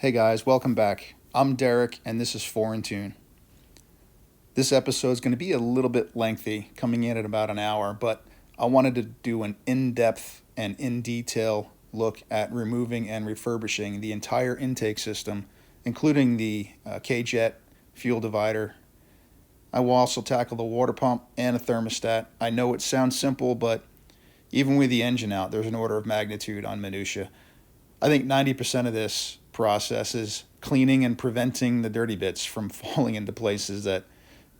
Hey guys, welcome back. I'm Derek and this is 4 in Tune. This episode is going to be a little bit lengthy, coming in at about an hour, but I wanted to do an in-depth and in-detail look at removing and refurbishing the entire intake system, including the K-jet fuel divider. I will also tackle the water pump and a thermostat. I know it sounds simple, but even with the engine out, there's an order of magnitude on minutia. I think 90% of this process is cleaning and preventing the dirty bits from falling into places that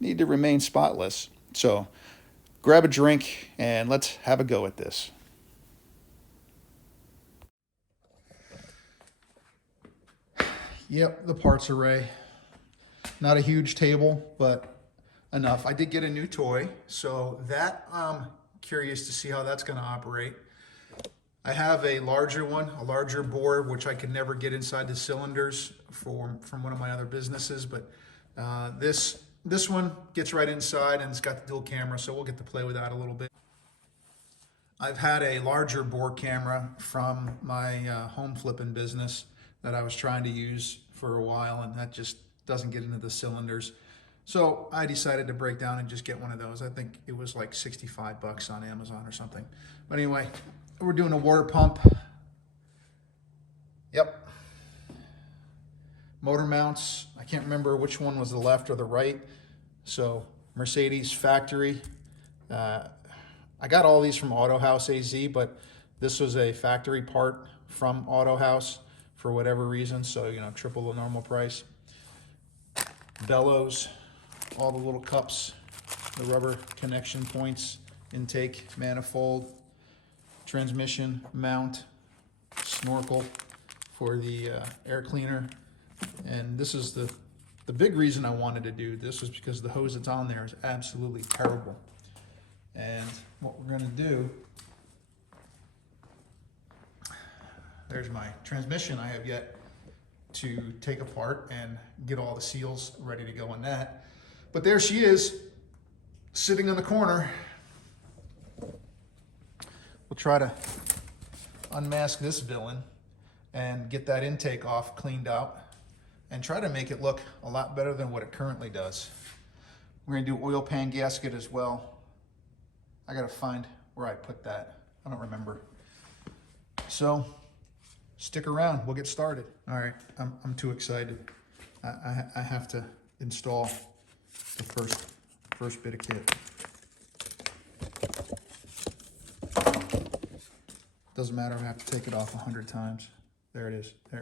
need to remain spotless. So grab a drink and let's have a go at this. Yep, the parts array. Not a huge table, but enough. I did get a new toy, so that I'm curious to see how that's going to operate. I have a larger one, a larger bore, which I could never get inside the cylinders from one of my other businesses, but this one gets right inside and it's got the dual camera, so we'll get to play with that a little bit. I've had a larger bore camera from my home flipping business that I was trying to use for a while, and that just doesn't get into the cylinders. So I decided to break down and just get one of those. I think it was like 65 bucks on Amazon or something. But anyway, we're doing a water pump. Yep. Motor mounts. I can't remember which one was the left or the right. So Mercedes factory. I got all these from Auto House AZ, but this was a factory part from Auto House for whatever reason. So, triple the normal price. Bellows, all the little cups, the rubber connection points, intake, manifold, transmission mount, snorkel for the air cleaner. And this is the big reason I wanted to do this was because the hose that's on there is absolutely terrible. And what we're going to do, there's my transmission. I have yet to take apart and get all the seals ready to go on that. But there she is, sitting in the corner. We'll try to unmask this villain and get that intake off, cleaned out, and try to make it look a lot better than what it currently does. We're gonna do oil pan gasket as well. I gotta find where I put that. I don't remember. So stick around, we'll get started. All right, I'm too excited. I have to install the first bit of kit. Doesn't matter, I have to take it off 100 times. There it is, there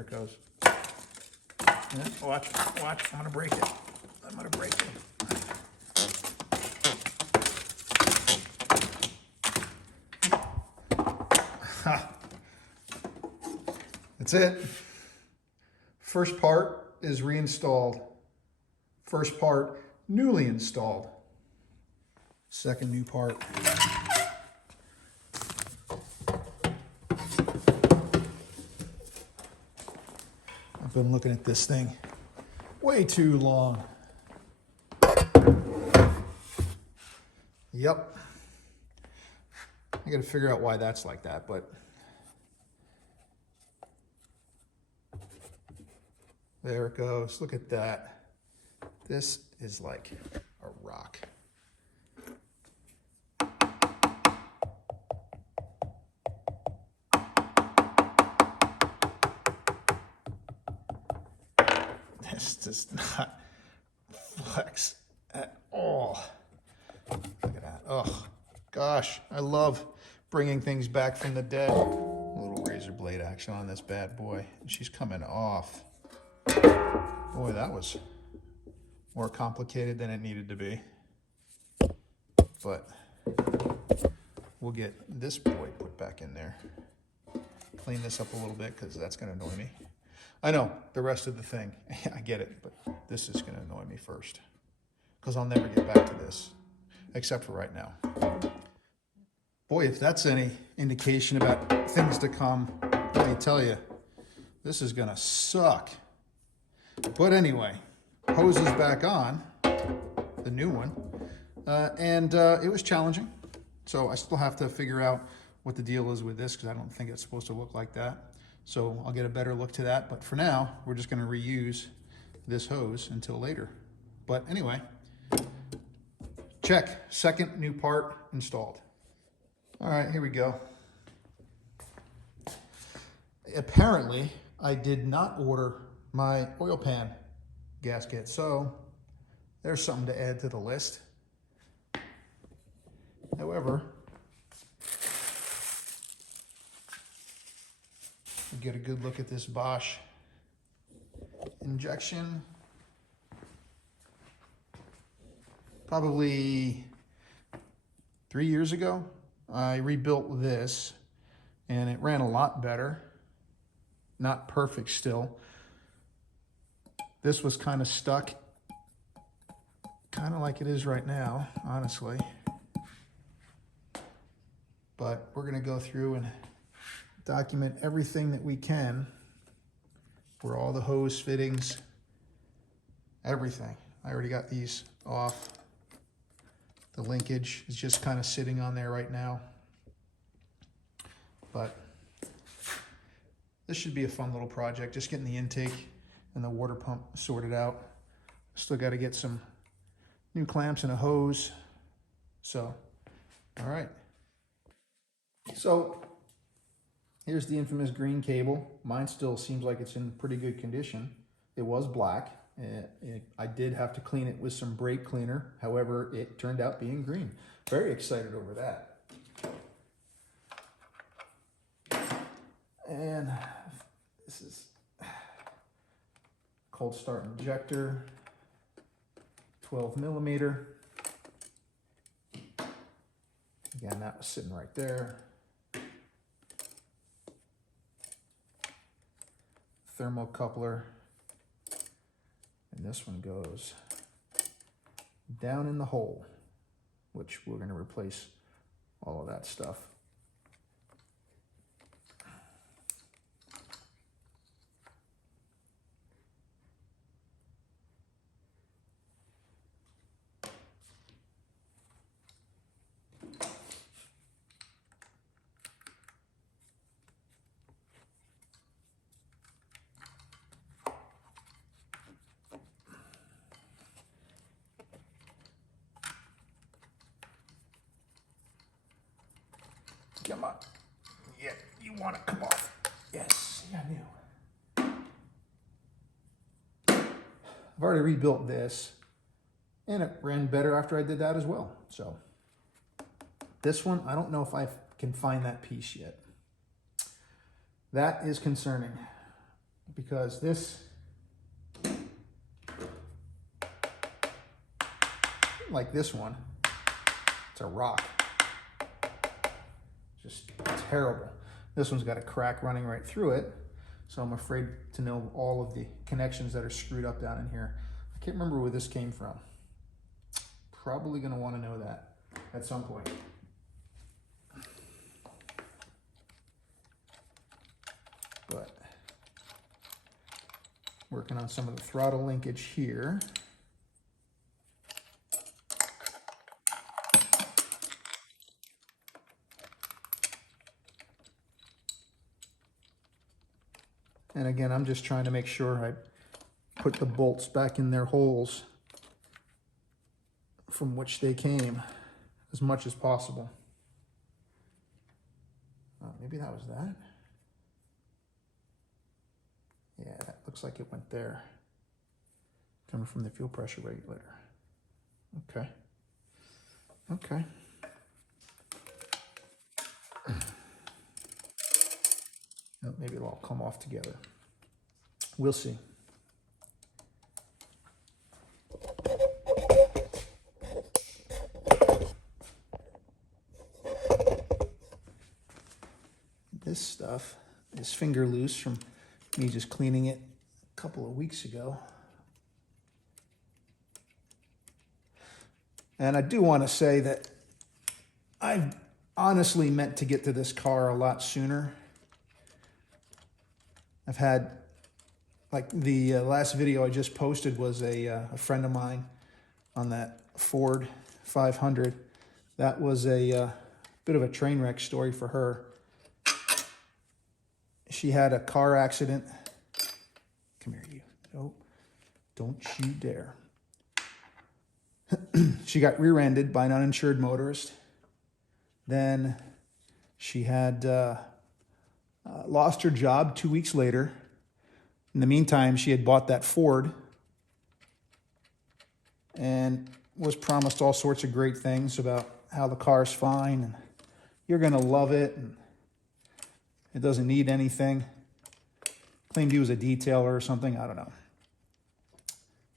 it goes. Yeah, watch, I'm gonna break it. That's it. First part is reinstalled. First part, newly installed. Second new part. I've been looking at this thing way too long. Yep. I gotta figure out why that's like that, but there it goes. Look at that. This is like a rock. This does not flex at all. Look at that. Oh, gosh. I love bringing things back from the dead. A little razor blade action on this bad boy. She's coming off. Boy, that was more complicated than it needed to be. But we'll get this boy put back in there. Clean this up a little bit because that's going to annoy me. I know, the rest of the thing, I get it, but this is going to annoy me first because I'll never get back to this, except for right now. Boy, if that's any indication about things to come, let me tell you, this is going to suck. But anyway, hose is back on, the new one, and it was challenging. So I still have to figure out what the deal is with this because I don't think it's supposed to look like that. So I'll get a better look to that. But for now, we're just going to reuse this hose until later. But anyway, check. Second new part installed. All right, here we go. Apparently, I did not order my oil pan gasket, so there's something to add to the list. However, we get a good look at this Bosch injection. Probably 3 years ago, I rebuilt this and it ran a lot better. Not perfect still. This was kind of stuck, kind of like it is right now, honestly. But we're gonna go through and document everything that we can for all the hose fittings, everything. I already got these off. The linkage is just kind of sitting on there right now. But this should be a fun little project, just getting the intake and the water pump sorted out. Still got to get some new clamps and a hose. So, all right. So, here's the infamous green cable. Mine still seems like it's in pretty good condition. It was black. I did have to clean it with some brake cleaner. However, it turned out being green. Very excited over that. And this is cold start injector, 12 millimeter. Again, that was sitting right there. Thermocoupler. And this one goes down in the hole, which we're going to replace all of that stuff. Come on. Yeah, you want to come off. Yes, I knew. I've already rebuilt this, and it ran better after I did that as well. So this one, I don't know if I can find that piece yet. That is concerning because this, like this one, it's a rock. Just terrible. This one's got a crack running right through it, so I'm afraid to know all of the connections that are screwed up down in here. I can't remember where this came from. Probably going to want to know that at some point. But working on some of the throttle linkage here. And again, I'm just trying to make sure I put the bolts back in their holes from which they came as much as possible. Maybe that was that. Yeah, that looks like it went there. Coming from the fuel pressure regulator. Okay. Okay. Maybe it'll all come off together. We'll see. This stuff is finger loose from me just cleaning it a couple of weeks ago. And I do want to say that I've honestly meant to get to this car a lot sooner. I've had, like the last video I just posted was a friend of mine on that Ford 500. That was a bit of a train wreck story for her. she had a car accident. Come here, you. Oh, don't you dare. She got rear-ended by an uninsured motorist. Then she had lost her job 2 weeks later. In the meantime, she had bought that Ford and was promised all sorts of great things about how the car's fine and you're going to love it and it doesn't need anything. Claimed he was a detailer or something, I don't know.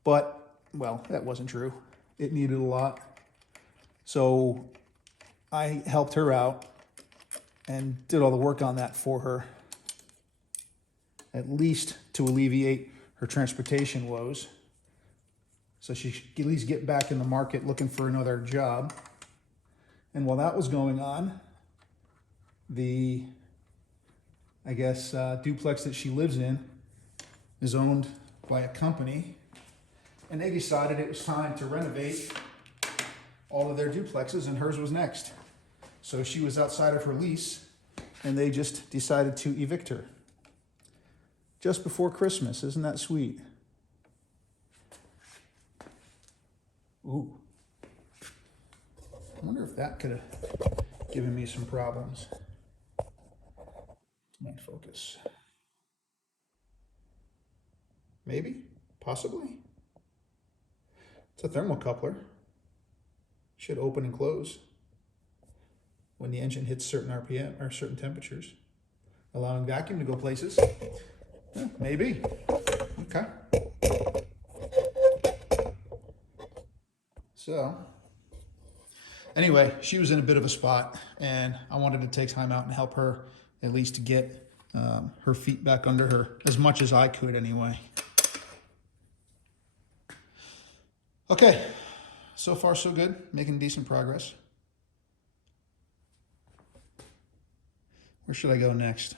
But, well, that wasn't true. It needed a lot. So I helped her out and did all the work on that for her, at least to alleviate her transportation woes. So she should at least get back in the market looking for another job. And while that was going on, the, I guess, duplex that she lives in is owned by a company. And they decided it was time to renovate all of their duplexes, and hers was next. So she was outside of her lease, and they just decided to evict her. Just before Christmas, isn't that sweet? Ooh. I wonder if that could have given me some problems. Might focus. Maybe? Possibly? It's a thermocoupler. Should open and close when the engine hits certain RPM or certain temperatures, allowing vacuum to go places. Yeah, maybe. Okay. So, anyway, she was in a bit of a spot, and I wanted to take time out and help her at least to get her feet back under her as much as I could anyway. Okay, so far so good, making decent progress. Where should I go next?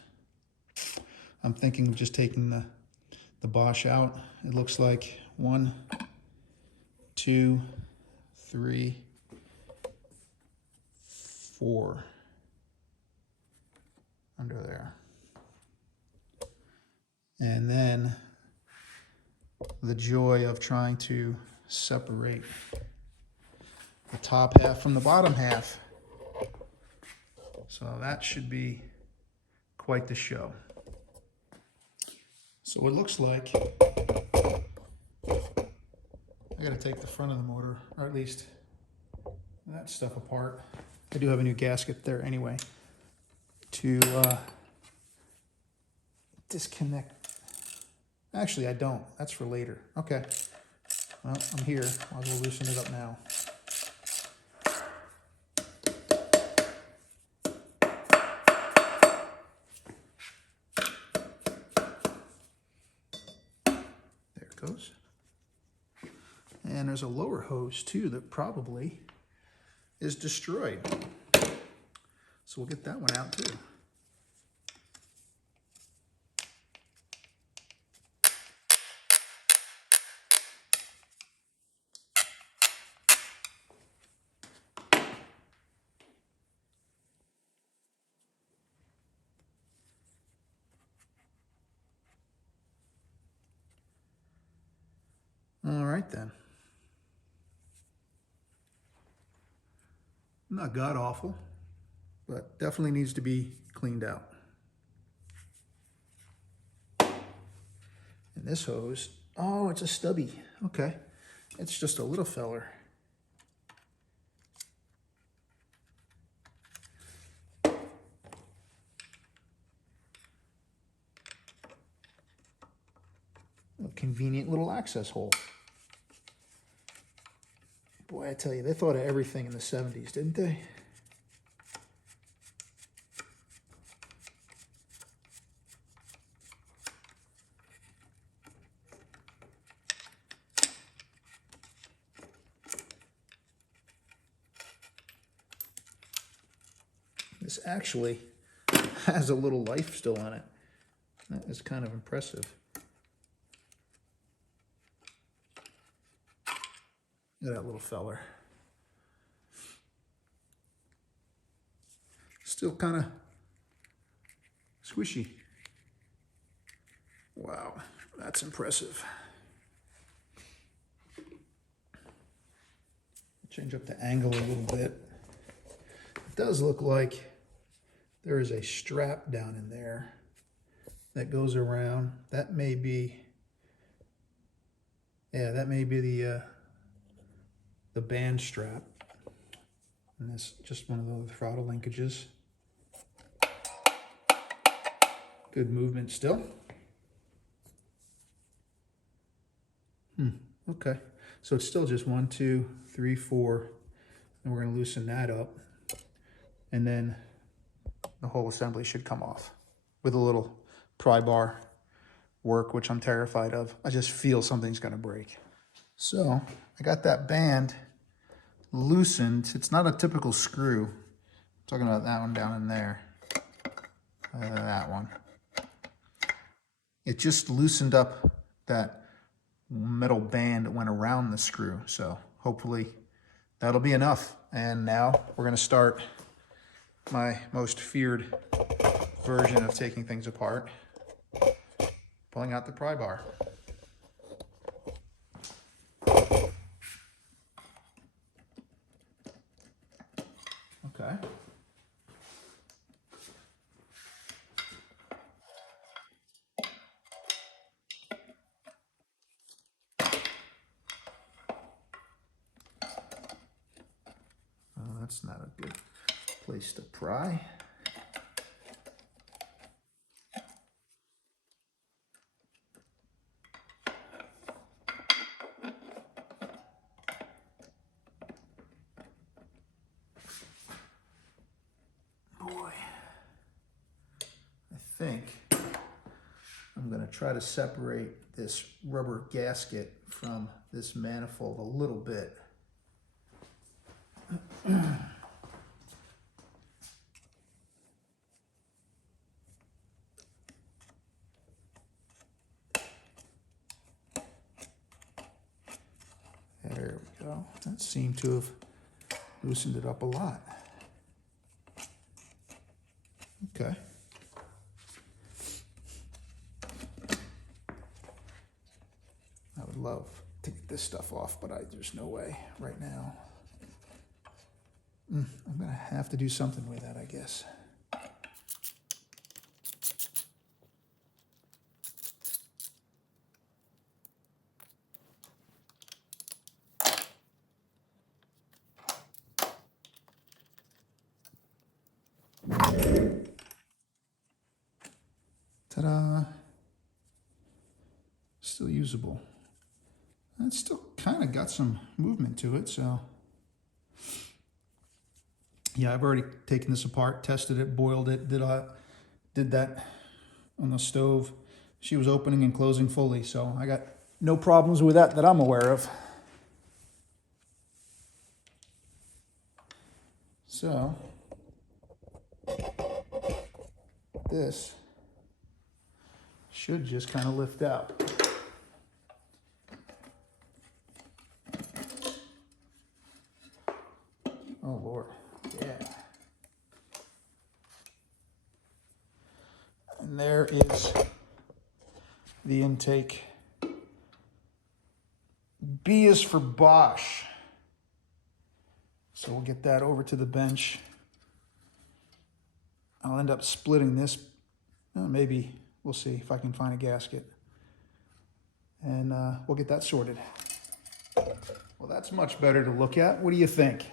I'm thinking of just taking the Bosch out. It looks like 1, 2, 3, 4 under there. And then the joy of trying to separate the top half from the bottom half. So that should be quite the show. So it looks like I gotta take the front of the motor, or at least that stuff apart. I do have a new gasket there anyway to disconnect. Actually, I don't. That's for later. Okay. Well, I'm here. Might as well loosen it up now. There it goes. And there's a lower hose too that probably is destroyed. So we'll get that one out too. All right then. Not god awful, but definitely needs to be cleaned out. And this hose, oh, it's a stubby. Okay, it's just a little feller. A convenient little access hole. Boy, I tell you, they thought of everything in the 70s, didn't they? This actually has a little life still on it. That is kind of impressive. Look at that little feller. Still kind of squishy. Wow, that's impressive. Change up the angle a little bit. It does look like there is a strap down in there that goes around. That may be, yeah, that may be the band strap. And that's just one of the throttle linkages. Good movement still. Okay, so it's still just 1, 2, 3, 4, and we're going to loosen that up, and then the whole assembly should come off with a little pry bar work, which I'm terrified of. I just feel something's going to break. So I got that band loosened. It's not a typical screw. I'm talking about that one down in there. That one. It just loosened up that metal band that went around the screw. So hopefully that'll be enough. And now we're going to start my most feared version of taking things apart, pulling out the pry bar. Okay. That's not a good place to pry. Boy, I think I'm going to try to separate this rubber gasket from this manifold a little bit. There we go. That seemed to have loosened it up a lot. Okay. I would love to get this stuff off, but there's no way right now. I'm going to have to do something with that, I guess. Ta-da! Still usable. It's still kind of got some movement to it, so. Yeah, I've already taken this apart, tested it, boiled it, did that on the stove. She was opening and closing fully, so I got no problems with that I'm aware of. So, this should just kind of lift out. Oh Lord, yeah. And there is the intake. B is for Bosch. So we'll get that over to the bench. I'll end up splitting this. Maybe, we'll see if I can find a gasket. And we'll get that sorted. Well, that's much better to look at. What do you think?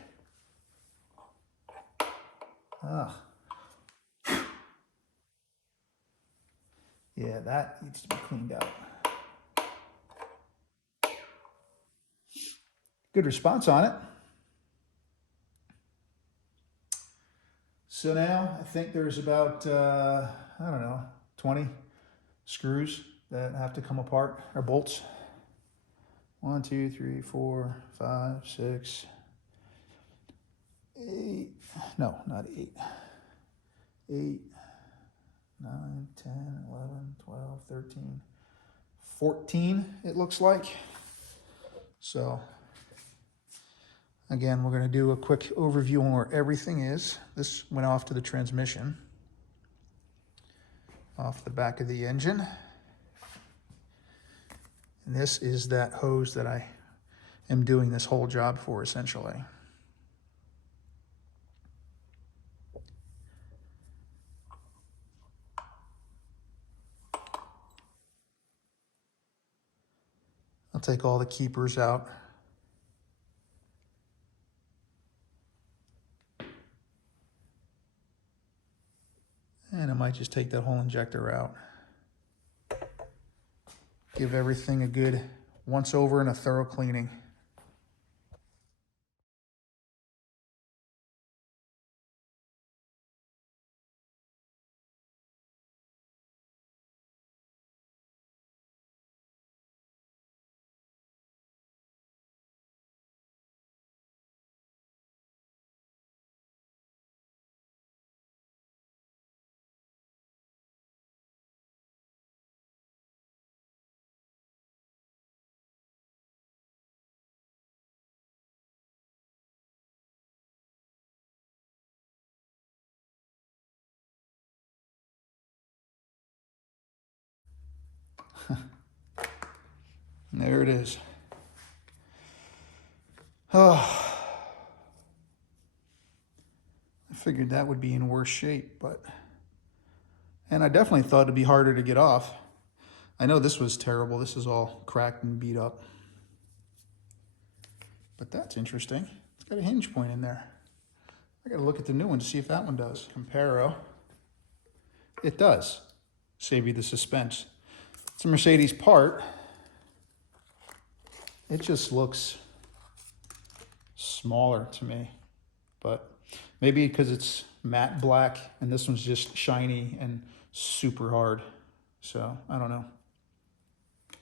Yeah, that needs to be cleaned out. Good response on it. So now I think there's about, I don't know, 20 screws that have to come apart, or bolts. 1, 2, 3, 4, 5, 6, 8. No, not 8. 8, 9, 10, 11, 12, 13, 14, it looks like. So, again, we're going to do a quick overview on where everything is. This went off to the transmission, off the back of the engine. And this is that hose that I am doing this whole job for, essentially. I'll take all the keepers out. And I might just take that whole injector out. Give everything a good once over and a thorough cleaning. There it is. Oh, I figured that would be in worse shape, and I definitely thought it'd be harder to get off. I know this was terrible. This is all cracked and beat up. But that's interesting. It's got a hinge point in there. I gotta look at the new one to see if that one does. Comparo. It does. Save you the suspense. It's a Mercedes part. It just looks smaller to me, but maybe because it's matte black and this one's just shiny and super hard. So I don't know,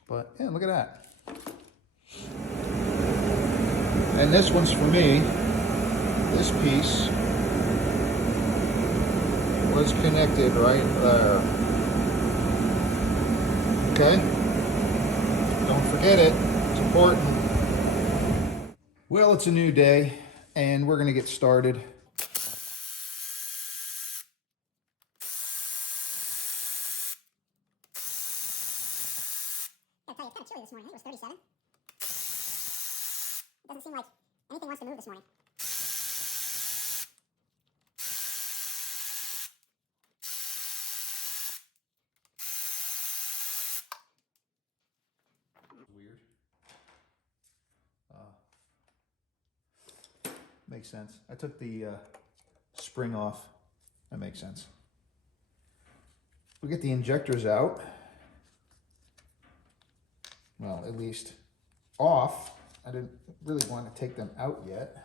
but yeah, look at that. And this one's for me. This piece was connected right there. Okay, don't forget it. Important. Well, it's a new day and we're gonna get started. I gotta tell you, it's kind of chilly this morning. I think it was 37. It doesn't seem like anything wants to move this morning. Weird. Makes sense. I took the spring off. That makes sense. We get the injectors out. Well, at least off. I didn't really want to take them out yet.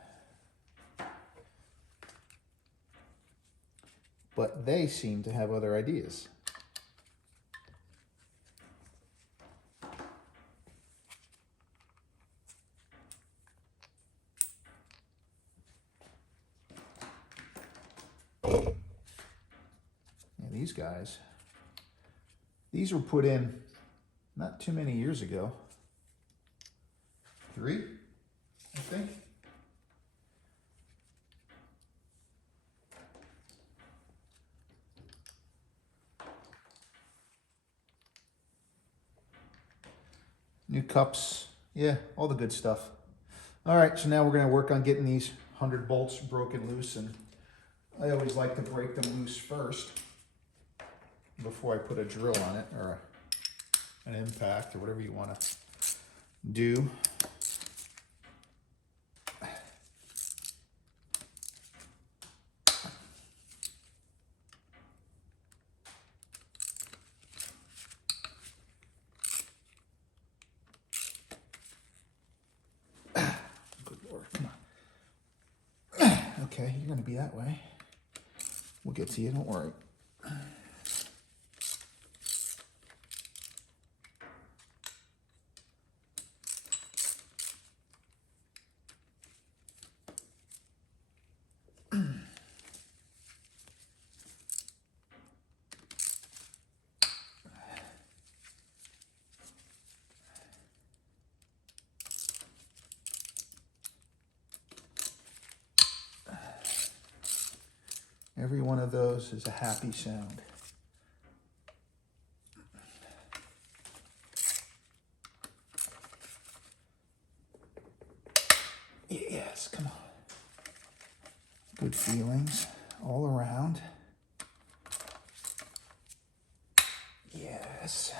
But they seem to have other ideas. And these guys, these were put in not too many years ago. 3, I think. New cups, yeah, all the good stuff. All right, so now we're gonna work on getting these 100 bolts broken loose, and I always like to break them loose first before I put a drill on it, or an impact, or whatever you wanna do. Good Lord, come on. Okay, you're gonna be that way. We'll get to you, don't worry. Every one of those is a happy sound. Yes, come on. Good feelings all around. Yes.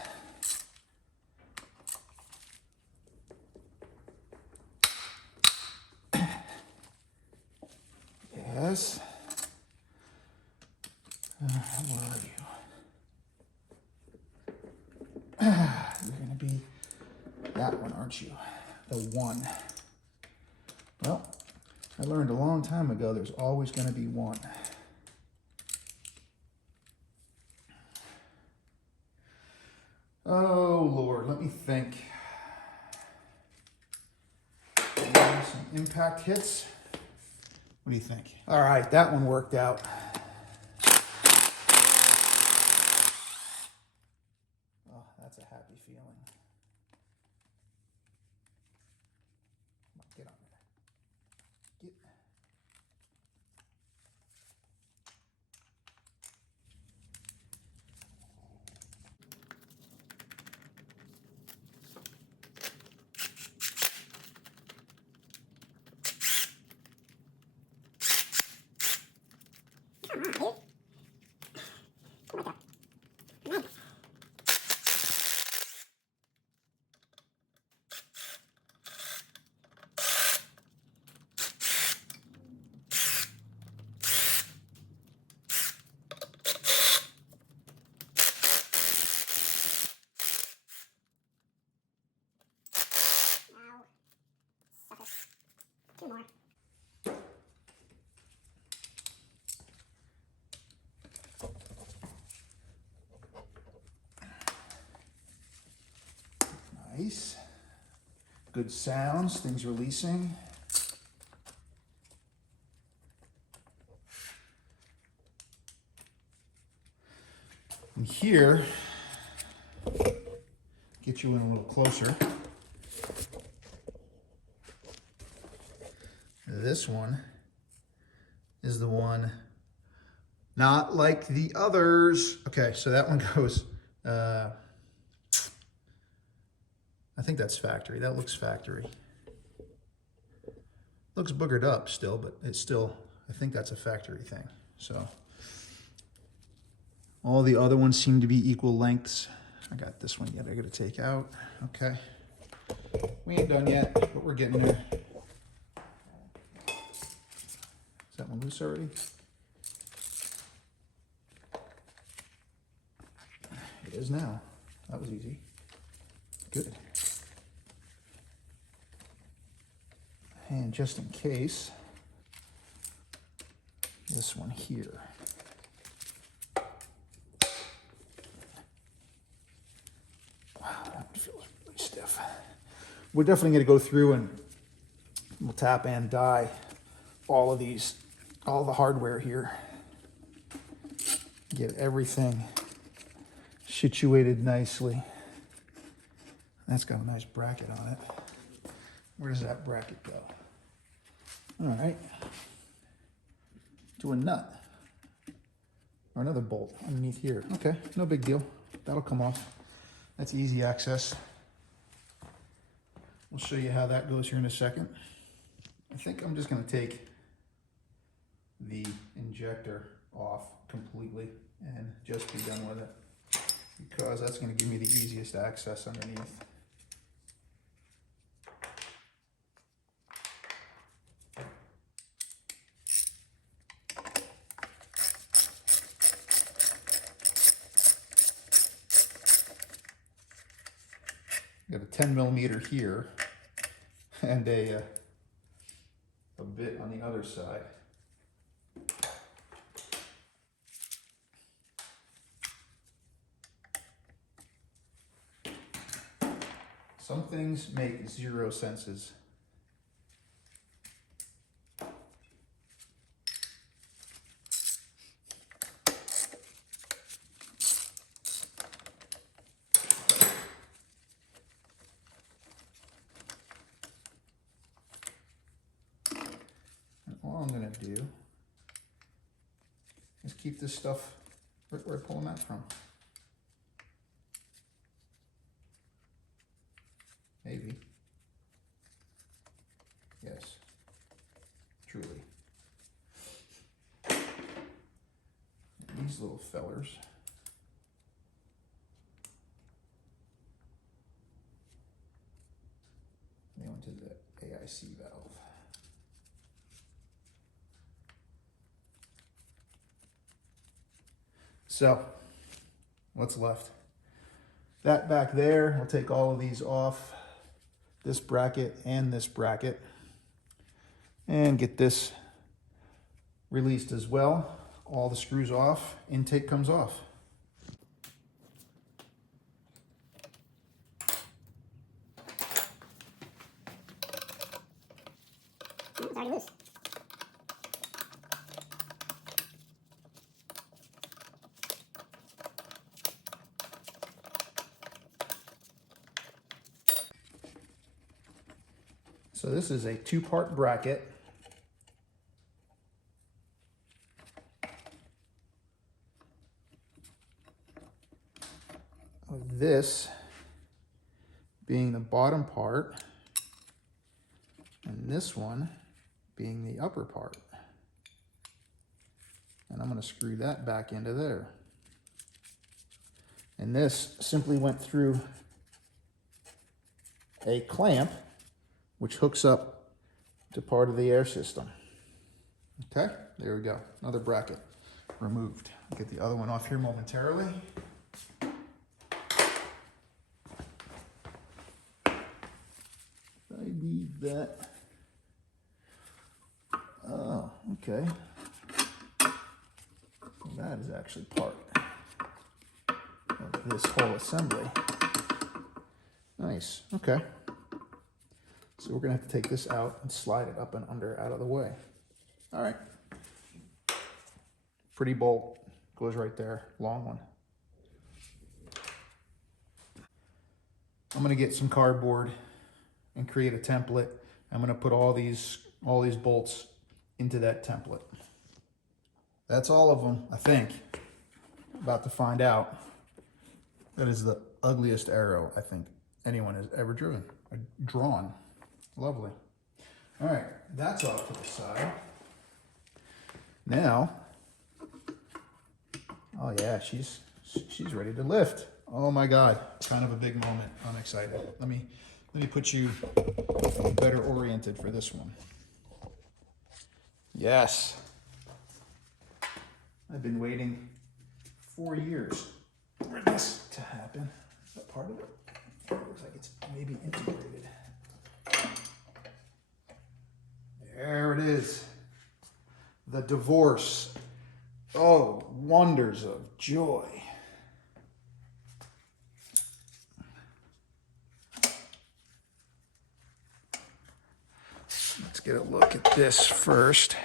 Yes. Where are you? You're going to be that one, aren't you? The one. Well, I learned a long time ago there's always going to be one. Oh, Lord, let me think. Some impact hits. What do you think? All right, that one worked out. Oh, that's a happy feeling. Come on, get on there. Get. Come on, dude. Oh my God. Nice. Ow. Sucker. Two more. Nice. Good sounds, things releasing. And here, get you in a little closer. This one is the one not like the others. Okay, so that one goes, I think that's factory. That looks factory. Looks boogered up still, but it's still, I think that's a factory thing. So all the other ones seem to be equal lengths. I got this one yet I gotta take out. Okay. We ain't done yet, but we're getting there. Is that one loose already? It is now. That was easy. Good. And just in case, this one here. Wow, that one feels really stiff. We're definitely going to go through and we'll tap and die all of these, all the hardware here. Get everything situated nicely. That's got a nice bracket on it. Where does that bracket go? All right. To a nut. Or another bolt underneath here. Okay, no big deal. That'll come off. That's easy access. We'll show you how that goes here in a second. I think I'm just going to take the injector off completely and just be done with it, because that's going to give me the easiest access underneath. Got a 10 millimeter here and a bit on the other side. Some things make zero senses. And all I'm going to do is keep this stuff right where I pull them out from. Maybe. Yes. little fellers. They went to the AIC valve. So, what's left? That back there, I'll take all of these off, this bracket and this bracket, and get this released as well. All the screws off, intake comes off. It's already loose. So this is a 2-part bracket. With this being the bottom part and this one being the upper part. And I'm going to screw that back into there. And this simply went through a clamp which hooks up to part of the air system. Okay, there we go. Another bracket removed. I'll get the other one off here momentarily. I leave that. Oh, okay. Well, that is actually part of this whole assembly. Nice, okay. So we're gonna have to take this out and slide it up and under out of the way. All right. Pretty bolt, goes right there, long one. I'm gonna get some cardboard and create a template. I'm gonna put all these bolts into that template. That's all of them, I think. About to find out. That is the ugliest arrow I think anyone has ever drawn. Lovely. All right, that's off to the side. Now, oh yeah, she's ready to lift. Oh my God, kind of a big moment. I'm excited. Let me put you better oriented for this one. Yes. I've been waiting 4 years for this to happen. Is that part of it? It looks like it's maybe integrated. There it is. The divorce. Oh, wonders of joy. Let's get a look at this first.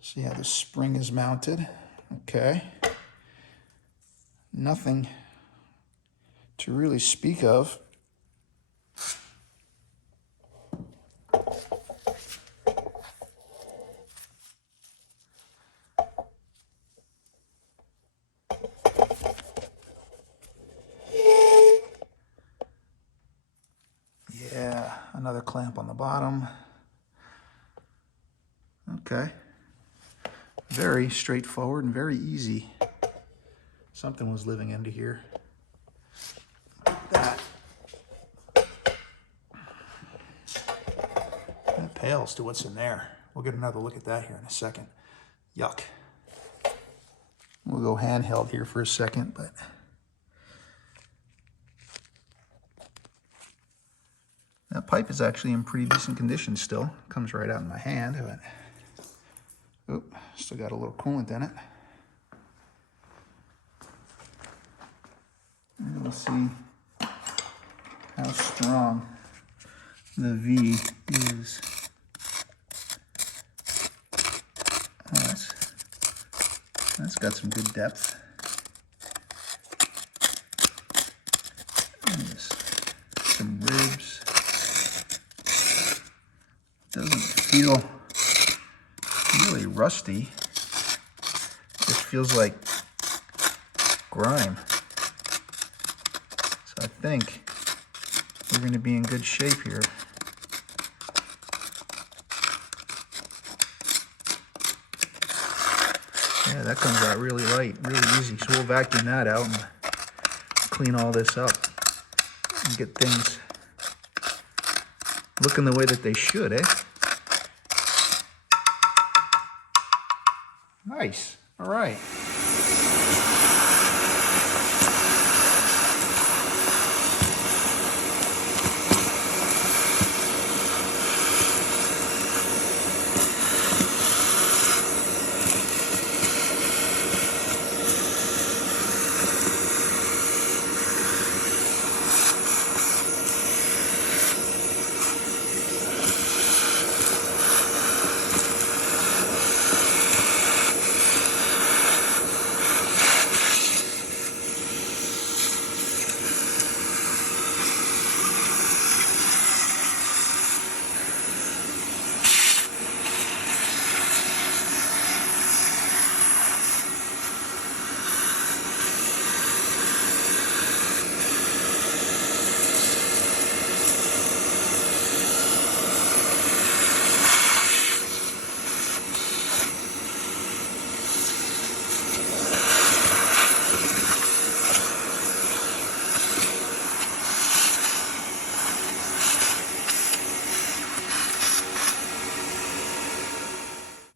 See how the spring is mounted. Okay. Nothing to really speak of. Yeah, another clamp on the bottom. Okay. Very straightforward and very easy. Something was living into here. That pales to what's in there. We'll get another look at that here in a second. Yuck. We'll go handheld here for a second, but that pipe is actually in pretty decent condition still. Comes right out in my hand, but oop, still got a little coolant in it. And we'll see how strong the V is. Oh, that's got some good depth. There's some ribs. Doesn't feel really rusty. Just feels like grime. So I think we're going to be in good shape here. that comes out really light, really easy. So we'll vacuum that out and clean all this up and get things looking the way that they should, eh? Nice. All right.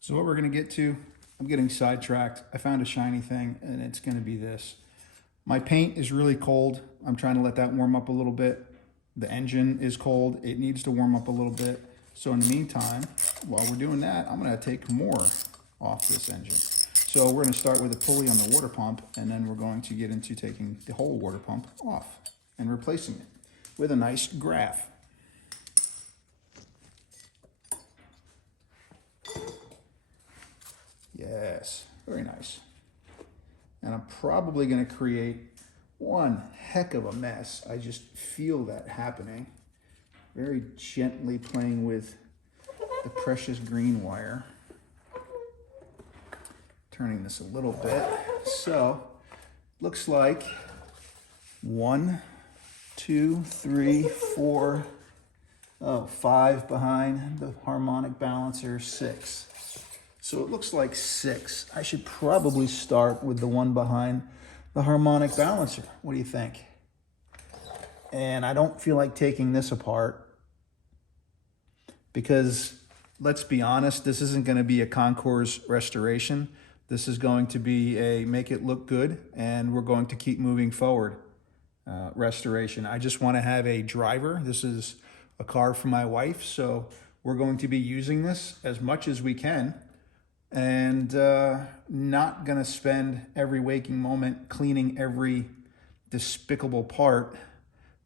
So what we're gonna get to, I'm getting sidetracked. I found a shiny thing and it's gonna be this. My paint is really cold. I'm trying to let that warm up a little bit. The engine is cold. It needs to warm up a little bit. So in the meantime, while we're doing that, I'm gonna take more off this engine. So we're gonna start with a pulley on the water pump, and then we're going to get into taking the whole water pump off and replacing it with a nice graph. Yes, very nice. And I'm probably gonna create one heck of a mess. I just feel that happening. Very gently playing with the precious green wire. Turning this a little bit. So, looks like 1, 2, 3, 4, 5 behind the harmonic balancer, 6. So it looks like 6. I should probably start with the one behind the harmonic balancer. What do you think? And I don't feel like taking this apart because, let's be honest, this isn't going to be a concours restoration. This is going to be a make it look good, and we're going to keep moving forward restoration. I just want to have a driver. This is a car for my wife, so we're going to be using this as much as we can. And not gonna spend every waking moment cleaning every despicable part,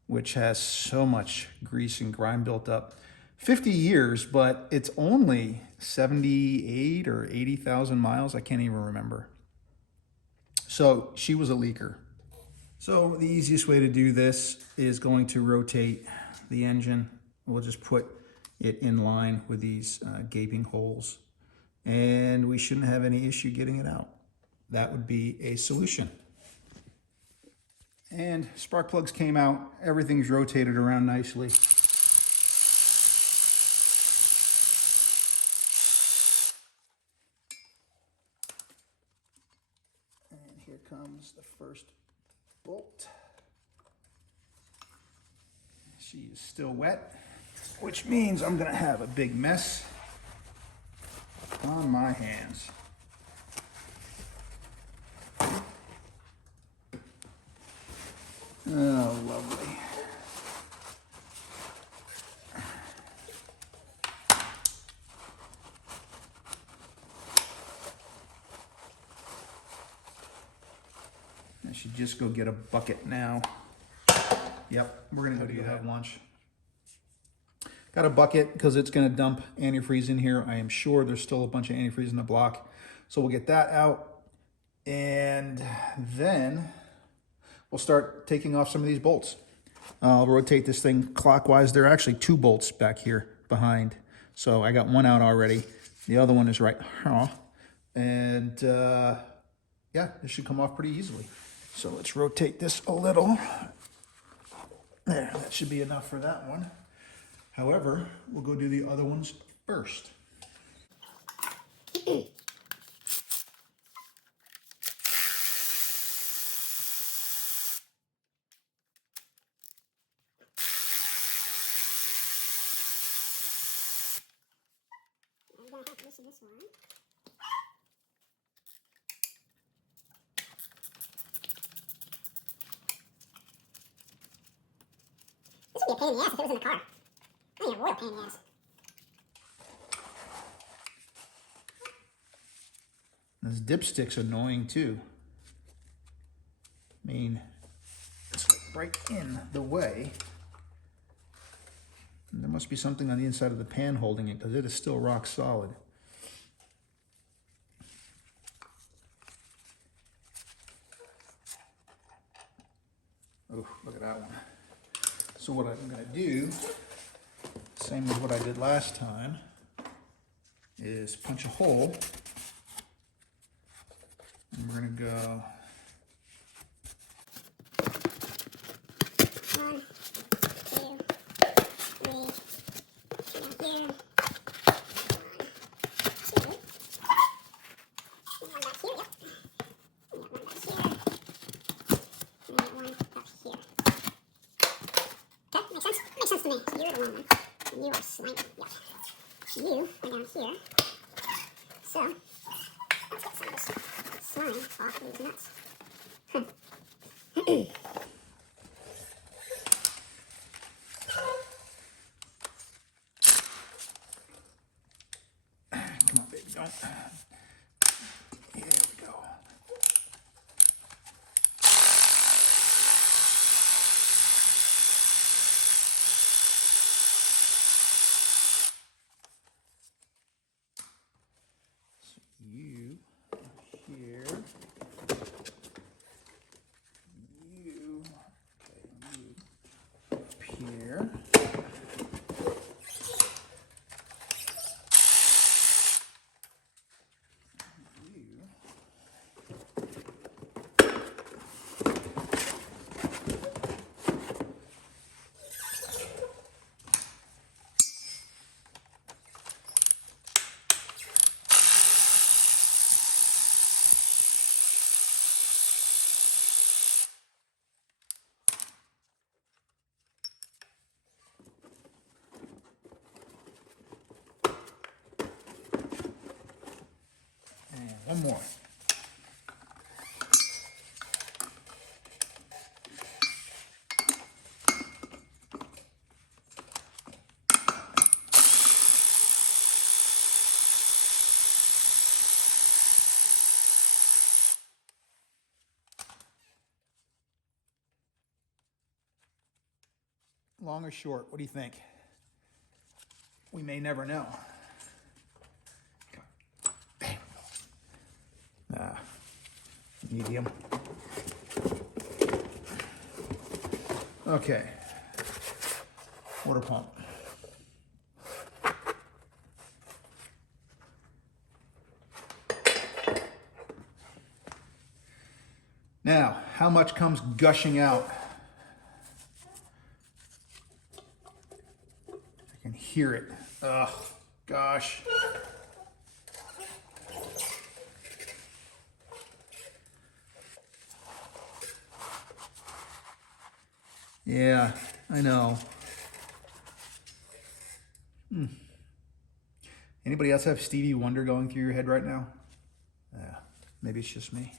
which has so much grease and grime built up. 50 years, but it's only 78 or 80,000 miles. I can't even remember. So she was a leaker. So the easiest way to do this is going to rotate the engine. We'll just put it in line with these gaping holes, and we shouldn't have any issue getting it out. That would be a solution. And spark plugs came out. Everything's rotated around nicely. And here comes the first bolt. She is still wet, which means I'm gonna have a big mess on my hands. Oh, lovely. I should just go get a bucket now. Yep, we're gonna go have lunch. Got a bucket because it's going to dump antifreeze in here. I am sure there's still a bunch of antifreeze in the block. So we'll get that out. And then we'll start taking off some of these bolts. I'll rotate this thing clockwise. There are actually 2 bolts back here behind. So I got one out already. The other one is right here. And yeah, this should come off pretty easily. So let's rotate this a little. There, that should be enough for that one. However, we'll go do the other ones first. this one. This would be a pain in the ass if it was in the car. I think what a pain in the ass. This dipstick's annoying too. I mean, it's like right in the way. And there must be something on the inside of the pan holding it because it is still rock solid. Oh, look at that one. So what I'm going to do, same as what I did last time, is punch a hole. And we're going to go 1, 2, 3, and here. 1, 2, and one back here, yep. And one back here. And one up here. Okay, makes sense? Makes sense to me. So you're the long one. And you are slimy. Yep. You are down here. So, let's get some of this slime off these nuts. come on, baby, don't. Here we go. So you here. You. Okay, you up here. And one more. Long or short, what do you think? We may never know. Medium. Okay. Water pump. Now, how much comes gushing out? I can hear it. Ugh, gosh. Yeah, I know. Anybody else have Stevie Wonder going through your head right now? Yeah, maybe it's just me.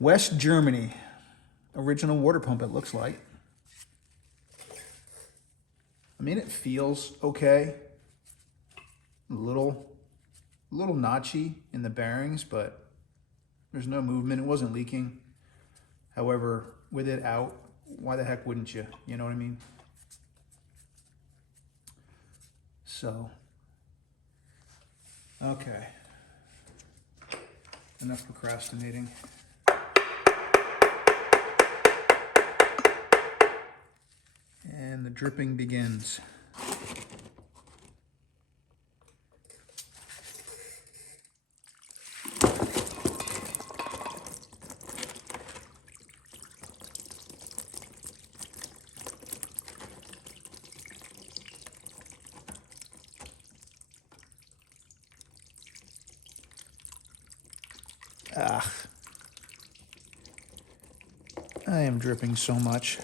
West Germany. Original water pump, it looks like. I mean, it feels okay. A little notchy in the bearings, but there's no movement. It wasn't leaking. However, with it out, why the heck wouldn't you? You know what I mean? So, okay. Enough procrastinating. And the dripping begins. Ah, I am dripping so much.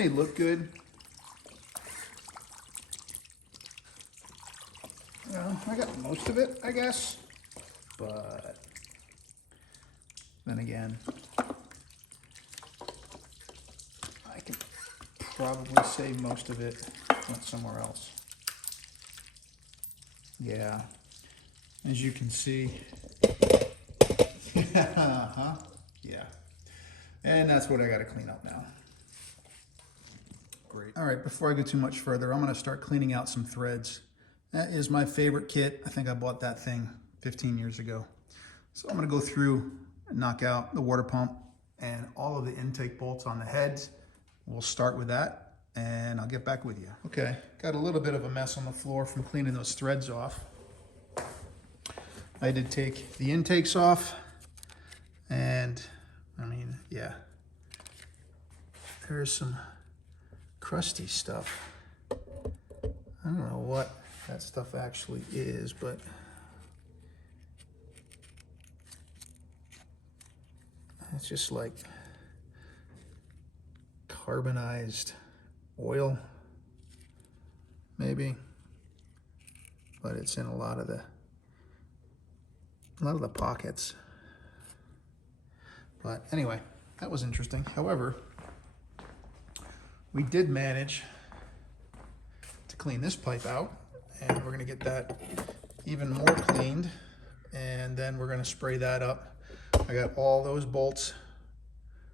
may look good. Well, I got most of it, I guess. But then again, I can probably save most of it went somewhere else. Yeah, as you can see. Huh? Yeah. And that's what I got to clean up now. Great. All right, before I go too much further, I'm going to start cleaning out some threads. That is my favorite kit. I think I bought that thing 15 years ago. So I'm going to go through and knock out the water pump and all of the intake bolts on the heads. We'll start with that and I'll get back with you. Okay, got a little bit of a mess on the floor from cleaning those threads off. I did take the intakes off and I mean, yeah, there's some crusty stuff. I don't know what that stuff actually is, but it's just like carbonized oil, maybe, but it's in a lot of the pockets. But anyway, that was interesting. However, we did manage to clean this pipe out, and we're going to get that even more cleaned, and then we're going to spray that up. I got all those bolts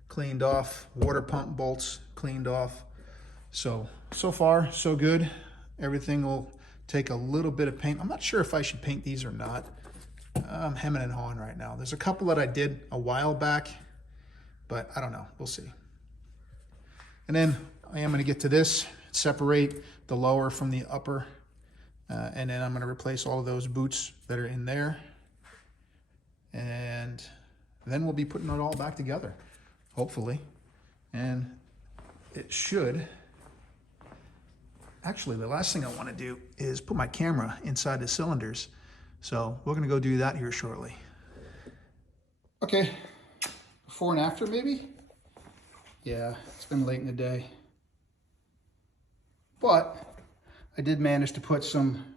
cleaned off, water pump bolts cleaned off. So far, so good. Everything will take a little bit of paint. I'm not sure if I should paint these or not. I'm hemming and hawing right now. There's a couple that I did a while back, but I don't know. We'll see. And then I am going to get to this, separate the lower from the upper, and then I'm going to replace all of those boots that are in there. And then we'll be putting it all back together, hopefully. And it should. Actually, the last thing I want to do is put my camera inside the cylinders. So we're going to go do that here shortly. Okay, before and after maybe? Yeah, it's been late in the day. But I did manage to put some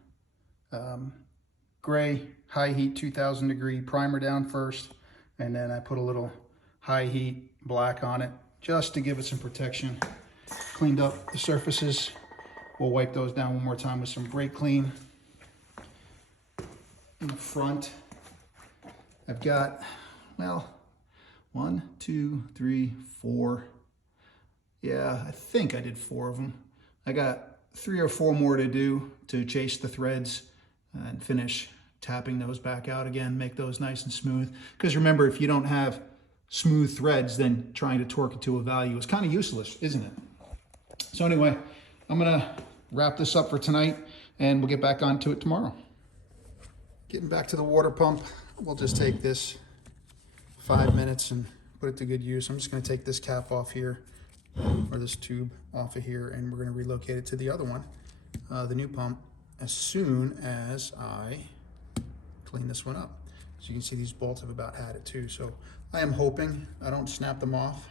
gray high heat 2000 degree primer down first, and then I put a little high heat black on it just to give it some protection. Cleaned up the surfaces. We'll wipe those down one more time with some brake clean. In the front, I've got, well, 1, 2, 3, 4. Yeah, I think I did 4 of them. I got 3 or 4 more to do to chase the threads and finish tapping those back out again, make those nice and smooth. Because remember, if you don't have smooth threads, then trying to torque it to a value is kind of useless, isn't it? So anyway, I'm gonna wrap this up for tonight and we'll get back onto it tomorrow. Getting back to the water pump, we'll just take this 5 minutes and put it to good use. I'm just going to take this cap off here, or this tube off of here, and we're going to relocate it to the other one, the new pump, as soon as I clean this one up. So you can see these bolts have about had it too. So I am hoping I don't snap them off,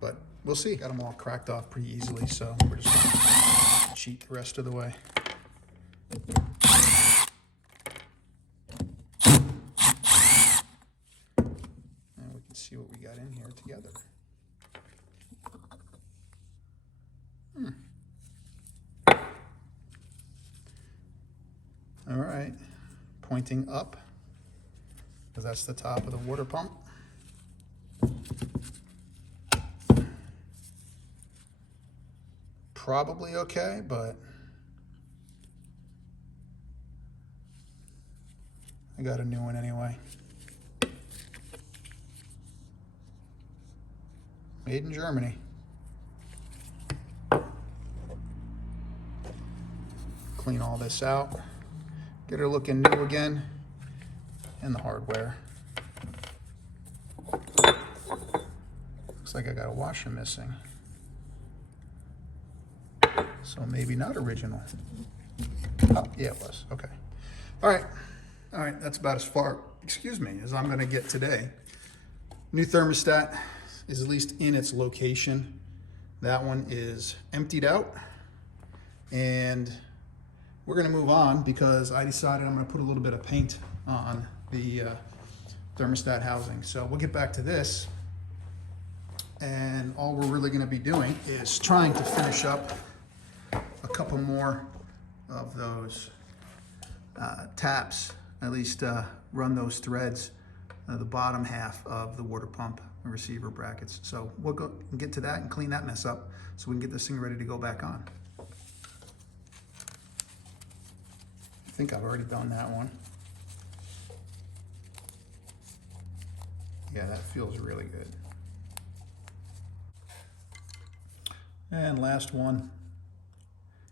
but we'll see. Got them all cracked off pretty easily, so we're just going to cheat the rest of the way. See what we got in here together. All right, pointing up, because that's the top of the water pump. Probably okay, but I got a new one anyway. Made in Germany. Clean all this out. Get her looking new again. And the hardware. Looks like I got a washer missing. So maybe not original. Oh, yeah, it was. Okay. All right. All right, that's about as far, excuse me, as I'm gonna get today. New thermostat is at least in its location. That one is emptied out, and we're gonna move on because I decided I'm gonna put a little bit of paint on the thermostat housing. So we'll get back to this, and all we're really gonna be doing is trying to finish up a couple more of those taps, at least run those threads, the bottom half of the water pump and receiver brackets. So we'll go and get to that and clean that mess up so we can get this thing ready to go back on. I think I've already done that one. Yeah, that feels really good. And last one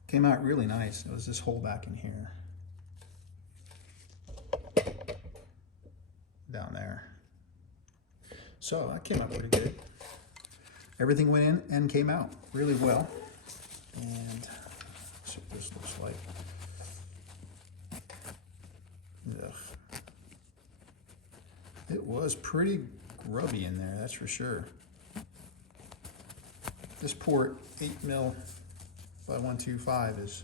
came out really nice. It was this hole back in here. Down there. So that came out pretty good. Everything went in and came out really well. And let's see what this looks like. Ugh. It was pretty grubby in there, that's for sure. This port 8mm by 125 it's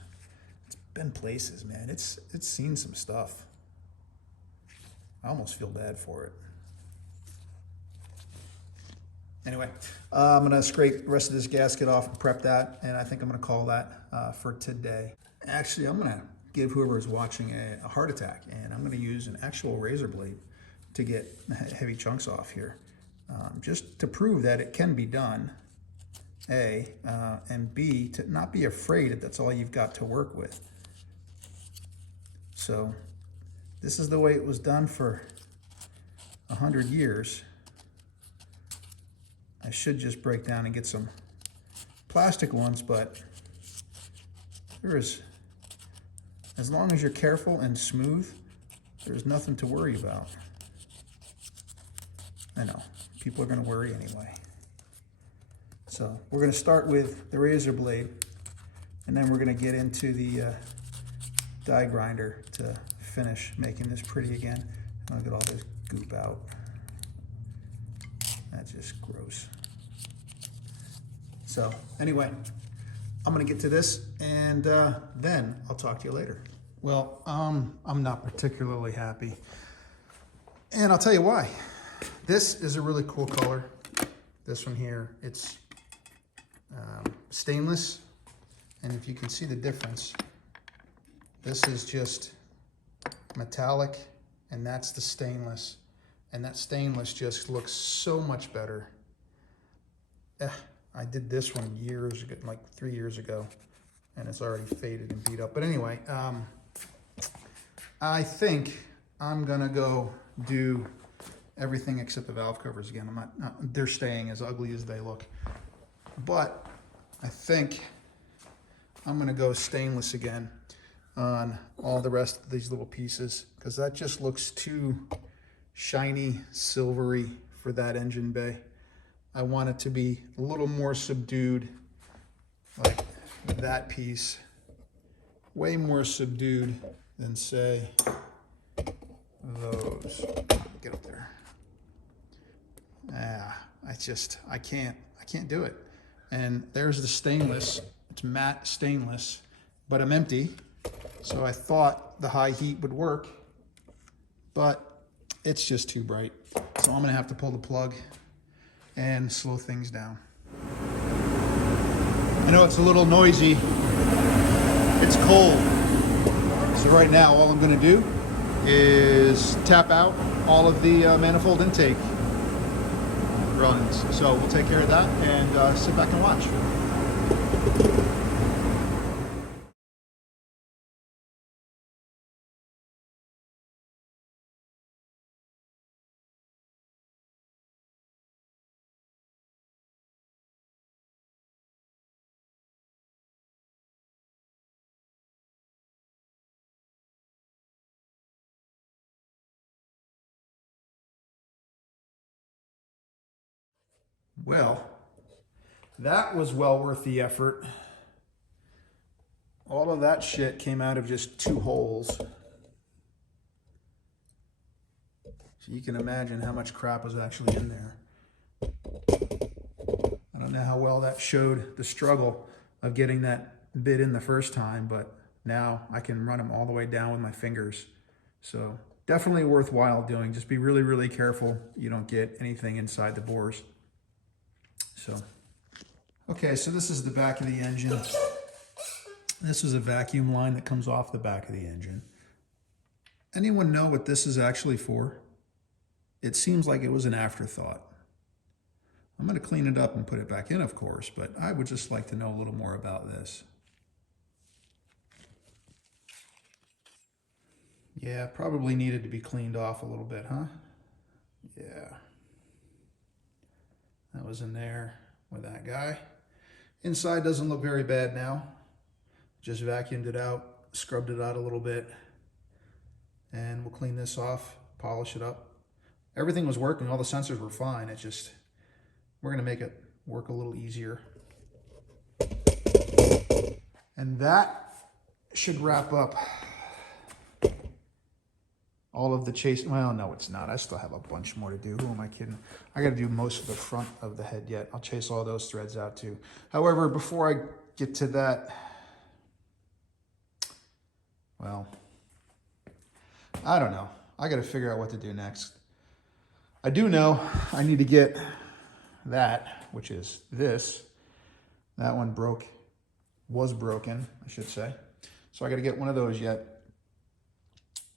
been places, man. It's seen some stuff. I almost feel bad for it. Anyway, I'm gonna scrape the rest of this gasket off and prep that, and I think I'm gonna call that for today. Actually, I'm gonna give whoever is watching a heart attack, and I'm gonna use an actual razor blade to get heavy chunks off here, just to prove that it can be done, A, and B, to not be afraid that that's all you've got to work with. So this is the way it was done for 100 years. I should just break down and get some plastic ones, but there is, as long as you're careful and smooth, there's nothing to worry about. I know, people are gonna worry anyway. So we're gonna start with the razor blade, and then we're gonna get into the die grinder to finish making this pretty again. And I'll get all this goop out. That's just gross. So anyway, I'm gonna get to this, and then I'll talk to you later. Well, I'm not particularly happy, and I'll tell you why. This is a really cool color. This one here, it's stainless, and if you can see the difference, this is just metallic, and that's the stainless, and that stainless just looks so much better. I did this one years ago, like 3 years ago, and it's already faded and beat up. But anyway, I think I'm gonna go do everything except the valve covers again. I'm not, they're staying as ugly as they look. But I think I'm gonna go stainless again on all the rest of these little pieces, because that just looks too shiny, silvery for that engine bay. I want it to be a little more subdued, like that piece. Way more subdued than, say, those. Get up there. I can't do it. And there's the stainless. It's matte stainless, but I'm empty. So I thought the high heat would work, but it's just too bright. So I'm gonna have to pull the plug and slow things down. I know it's a little noisy. It's cold. So right now, all I'm gonna do is tap out all of the manifold intake runs. So we'll take care of that and sit back and watch. Well, that was well worth the effort. All of that shit came out of just 2 holes. So you can imagine how much crap was actually in there. I don't know how well that showed the struggle of getting that bit in the first time, but now I can run them all the way down with my fingers. So definitely worthwhile doing. Just be really, really careful you don't get anything inside the bores. So, okay, so this is the back of the engine. This is a vacuum line that comes off the back of the engine. Anyone know what this is actually for? It seems like it was an afterthought. I'm going to clean it up and put it back in, of course, but I would just like to know a little more about this. Yeah, probably needed to be cleaned off a little bit, huh? Yeah. That was in there with that guy. Inside doesn't look very bad now. Just vacuumed it out, scrubbed it out a little bit, and we'll clean this off, polish it up. Everything was working, all the sensors were fine. It's just, we're gonna make it work a little easier. And that should wrap up all of the chase. Well, no, it's not. I still have a bunch more to do. Who am I kidding? I got to do most of the front of the head yet. I'll chase all those threads out too. However, before I get to that, well, I don't know. I got to figure out what to do next. I do know I need to get that, which is this. That one was broken, I should say. So I got to get one of those yet.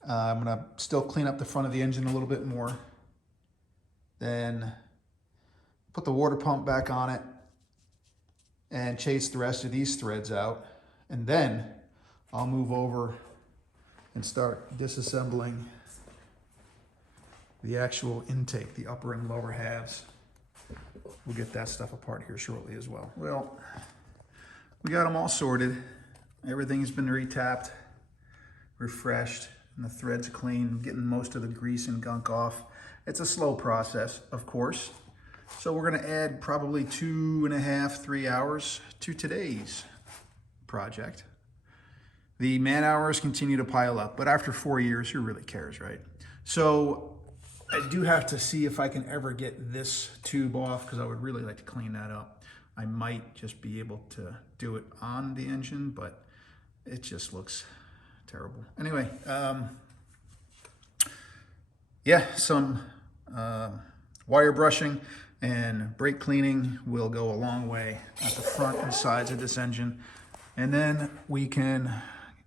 I'm going to still clean up the front of the engine a little bit more. Then put the water pump back on it and chase the rest of these threads out. And then I'll move over and start disassembling the actual intake, the upper and lower halves. We'll get that stuff apart here shortly as well. Well, we got them all sorted. Everything's been retapped, refreshed, and the thread's clean, getting most of the grease and gunk off. It's a slow process, of course. So we're gonna add probably 2.5, 3 hours to today's project. The man hours continue to pile up, but after 4 years, who really cares, right? So I do have to see if I can ever get this tube off, because I would really like to clean that up. I might just be able to do it on the engine, but it just looks terrible. Anyway, yeah, some wire brushing and brake cleaning will go a long way at the front and sides of this engine. And then we can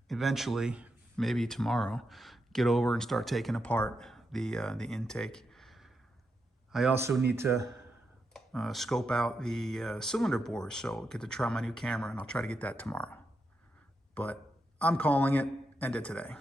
eventually, maybe tomorrow, get over and start taking apart the intake. I also need to scope out the cylinder bores, so I'll get to try my new camera, and I'll try to get that tomorrow. But I'm calling it, end it today.